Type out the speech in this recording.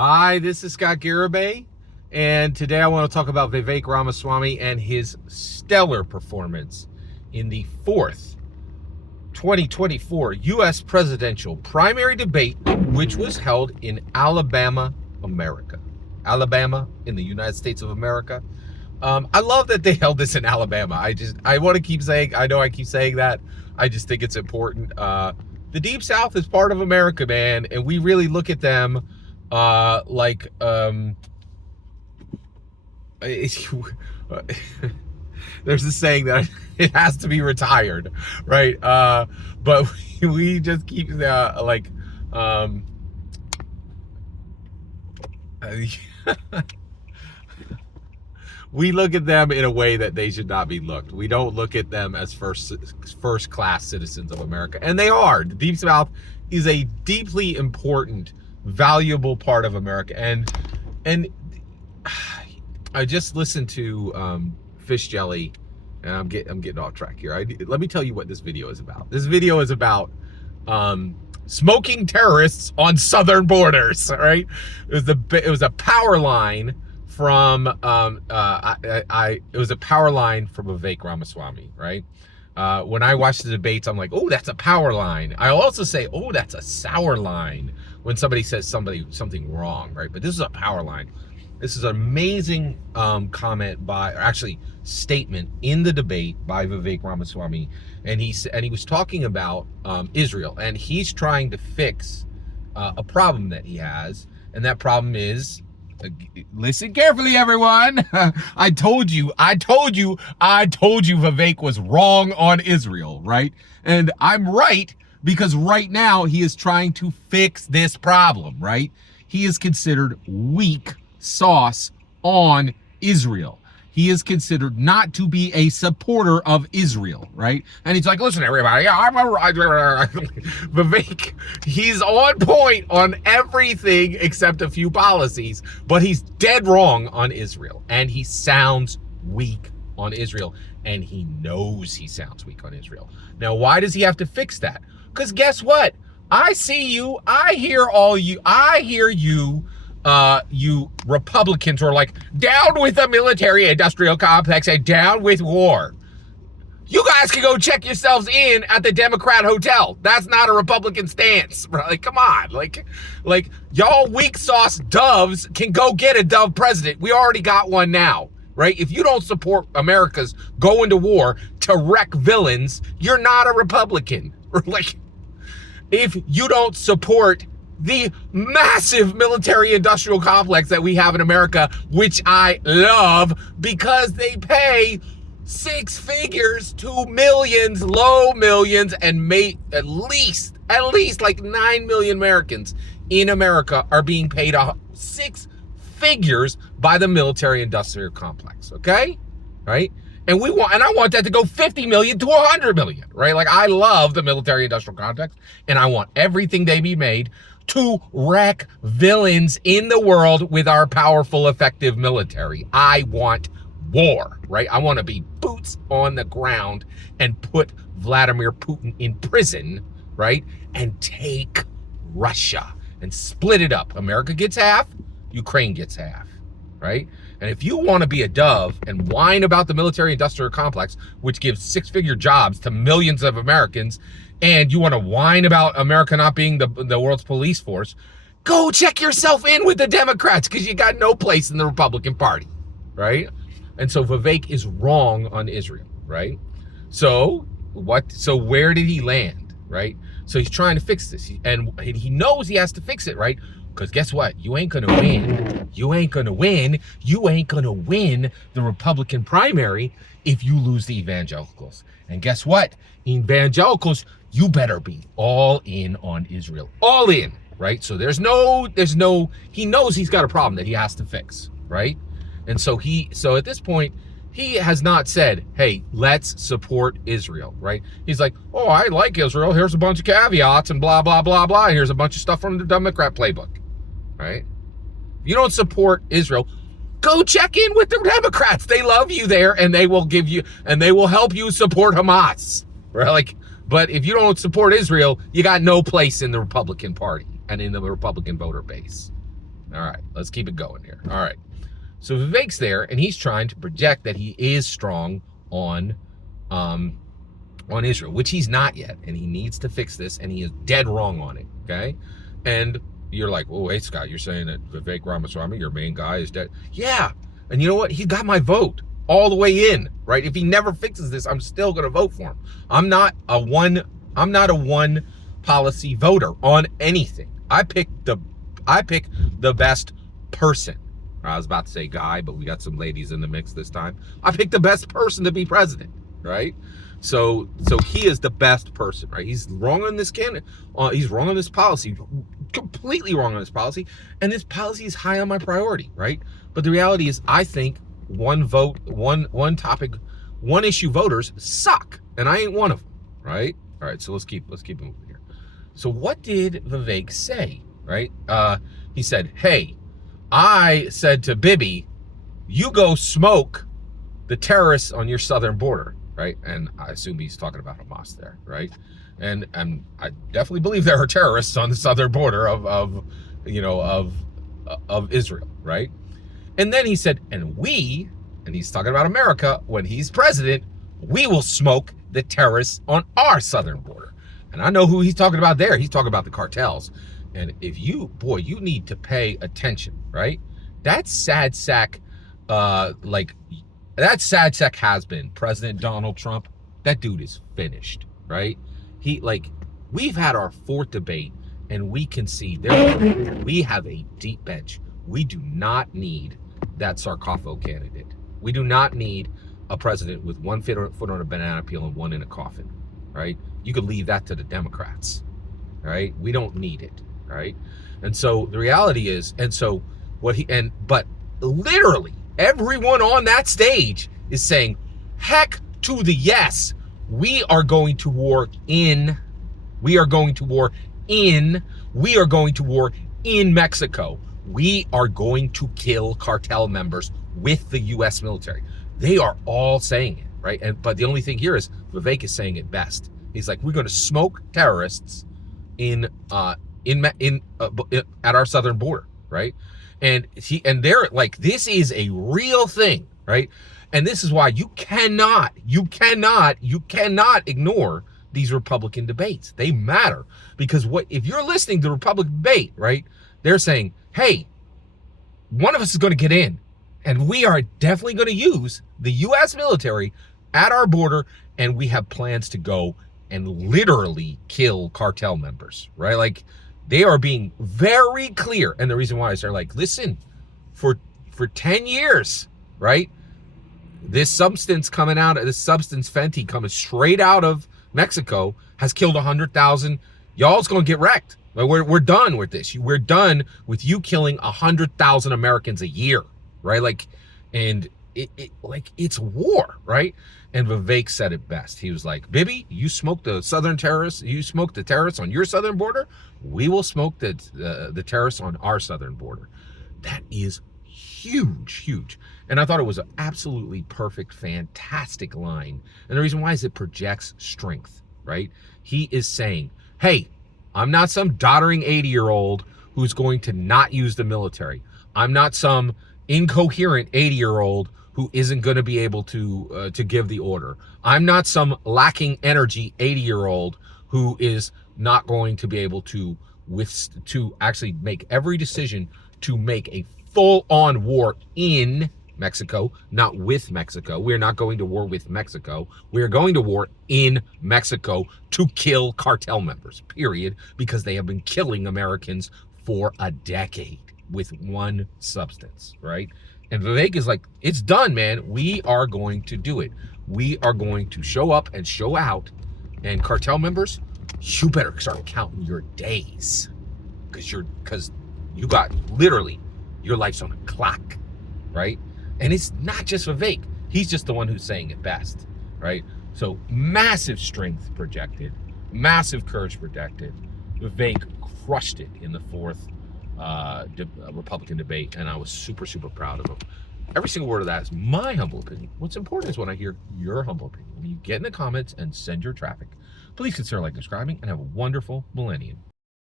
Hi, this is Scott Garibay, and today I want to talk about Vivek Ramaswamy and his stellar performance in the fourth 2024 U.S. presidential primary debate, which was held in Alabama, America. Alabama in the United States of America. I love that they held this in Alabama. I want to keep saying, I know I keep saying that. I just think it's important. The Deep South is part of America, man, and we really look at them there's a saying that it has to be retired, right? But we just keep we look at them in a way that they should not be looked. We don't look at them as first class citizens of America, and they are. The Deep South is a deeply important, valuable part of America, and I just listened to Fish Jelly, and I'm getting off track here. Let me tell you what this video is about. This video is about smoking terrorists on southern borders. Right? It was a power line from it was a power line from Vivek Ramaswamy. Right? When I watch the debates, I'm like, oh, that's a power line. I'll also say, oh, that's a sour line when somebody says something wrong, right? But this is a power line. This is an amazing comment statement in the debate by Vivek Ramaswamy, and he was talking about Israel, and he's trying to fix a problem that he has, and that problem is, listen carefully, everyone. I told you Vivek was wrong on Israel, right? And I'm right, because right now he is trying to fix this problem, right? He is considered weak sauce on Israel. He is considered not to be a supporter of Israel, right? And he's like, listen, everybody, Vivek, he's on point on everything except a few policies, but he's dead wrong on Israel. And he sounds weak on Israel. And he knows he sounds weak on Israel. Now, why does he have to fix that? Because guess what? I see you. I hear you. You Republicans are like, down with the military-industrial complex and down with war. You guys can go check yourselves in at the Democrat Hotel. That's not a Republican stance. Like, come on. Like y'all weak sauce doves can go get a dove president. We already got one now, right? If you don't support America's going to war to wreck villains, you're not a Republican. Like, if you don't support the massive military-industrial complex that we have in America, which I love because they pay six figures to millions, low millions, and at least like 9 million Americans in America are being paid six figures by the military-industrial complex, okay? Right? And I want that to go 50 million to 100 million, right? Like, I love the military-industrial complex, and I want everything they be made to wreck villains in the world with our powerful, effective military. I want war, right? I want to be boots on the ground and put Vladimir Putin in prison, right? And take Russia and split it up. America gets half, Ukraine gets half, right? And if you want to be a dove and whine about the military-industrial complex, which gives six-figure jobs to millions of Americans, and you want to whine about America not being the world's police force, go check yourself in with the Democrats, because you got no place in the Republican Party, right? And so Vivek is wrong on Israel, right? So where did he land, right? So he's trying to fix this, and he knows he has to fix it, right? Because guess what? You ain't gonna win. You ain't gonna win the Republican primary if you lose the evangelicals. And guess what? Evangelicals, you better be all in on Israel. All in, right? So he knows he's got a problem that he has to fix, right? And so at this point, he has not said, hey, let's support Israel, right? He's like, oh, I like Israel. Here's a bunch of caveats and blah, blah, blah, blah. Here's a bunch of stuff from the Democrat playbook, right? If you don't support Israel, go check in with the Democrats. They love you there, and they will help you support Hamas, right? Like, but if you don't support Israel, you got no place in the Republican Party and in the Republican voter base, All right, let's keep it going here. All right. So Vivek's there, and he's trying to project that he is strong on Israel, which he's not yet, and he needs to fix this, and he is dead wrong on it, okay? And you're like, oh, wait, Scott, you're saying that Vivek Ramaswamy, your main guy, is dead? Yeah, and you know what? He got my vote all the way in, right? If he never fixes this, I'm still going to vote for him. I'm not a one policy voter on anything. I pick the best person. I was about to say guy, but we got some ladies in the mix this time. I picked the best person to be president, right? So he is the best person, right? He's wrong on this candidate. He's wrong on this policy, completely wrong on this policy, and this policy is high on my priority, right? But the reality is, I think one issue voters suck, and I ain't one of them, right? All right, so let's keep moving here. So what did Vivek say, right? He said, hey, I said to Bibi, you go smoke the terrorists on your southern border, right? And I assume he's talking about Hamas there, right? And I definitely believe there are terrorists on the southern border of Israel, right? And then he said, and he's talking about America, when he's president, we will smoke the terrorists on our southern border. And I know who he's talking about there. He's talking about the cartels. And if you need to pay attention, right? That sad sack has been President Donald Trump. That dude is finished, right? We've had our fourth debate, and we can see we have a deep bench. We do not need that sarcophagus candidate. We do not need a president with one foot on a banana peel and one in a coffin, right? You could leave that to the Democrats, right? We don't need it, right? And so the reality is, but literally everyone on that stage is saying, heck to the yes. We are going to war in Mexico. We are going to kill cartel members with the U.S. military. They are all saying it, right? But the only thing here is Vivek is saying it best. He's like, we're going to smoke terrorists at our southern border, right? And they're like, this is a real thing, right? And this is why you cannot ignore these Republican debates. They matter, because if you're listening to the Republican debate, right? They're saying, hey, one of us is going to get in, and we are definitely going to use the U.S. military at our border, and we have plans to go and literally kill cartel members, right? Like, they are being very clear. And the reason why is they're like, listen, for 10 years, right? This substance Fenty coming straight out of Mexico has killed 100,000. Y'all's going to get wrecked. Like, we're done with this. We're done with you killing 100,000 Americans a year, right? Like, and it's war, right? And Vivek said it best. He was like, Bibi, you smoked the southern terrorists. You smoked the terrorists on your southern border. We will smoke the terrorists on our southern border. That is huge, huge. And I thought it was an absolutely perfect, fantastic line. And the reason why is it projects strength, right? He is saying, hey, I'm not some doddering 80-year-old who's going to not use the military. I'm not some incoherent 80-year-old who isn't going to be able to give the order. I'm not some lacking energy 80-year-old who is not going to be able to actually make every decision to make a full-on war in Mexico, not with Mexico. We're not going to war with Mexico. We're going to war in Mexico to kill cartel members, period, because they have been killing Americans for a decade with one substance, right? And Vivek is like, it's done, man. We are going to do it. We are going to show up and show out. And cartel members, you better start counting your days, because you got literally your life's on a clock, right? And it's not just Vivek. He's just the one who's saying it best, right? So massive strength projected, massive courage projected. Vivek crushed it in the fourth Republican debate, and I was super, super proud of him. Every single word of that is my humble opinion. What's important is when I hear your humble opinion. When you get in the comments and send your traffic, please consider like, subscribing, and have a wonderful millennium.